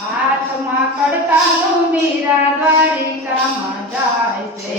હાથમાં કડતાલું મીરા દ્વારિકામાં જાય છે.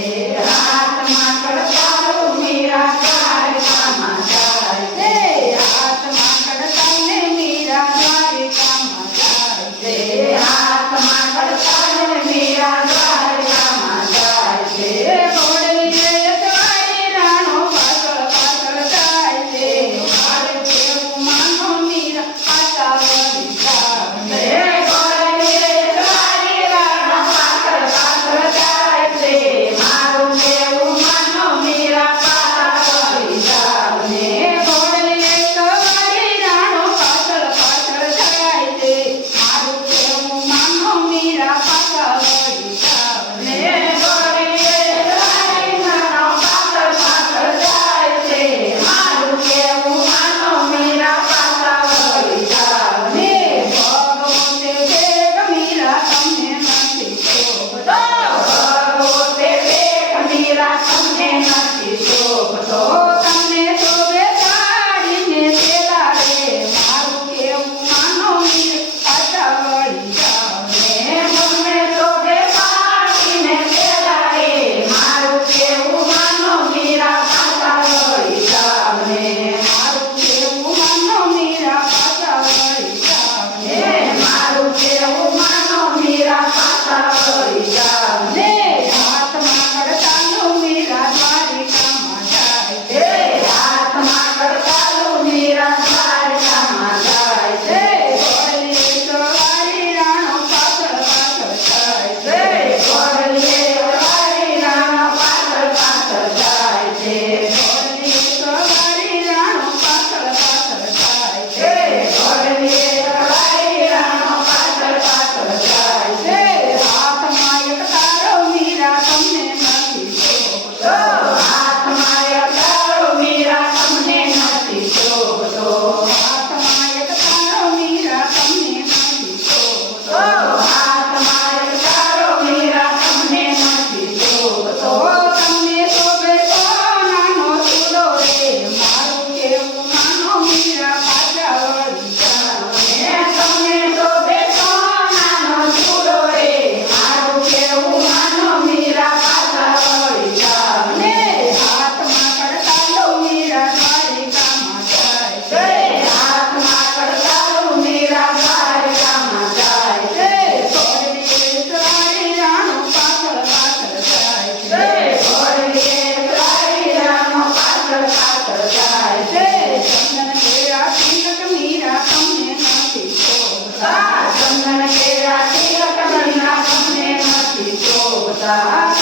já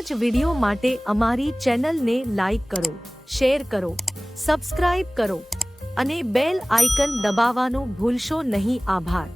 જ વિડિયો માટે અમારી ચેનલને લાઈક કરો, શેર કરો, સબસ્ક્રાઇબ કરો અને બેલ આઇકન દબાવવાનું ભૂલશો નહીં. આભાર.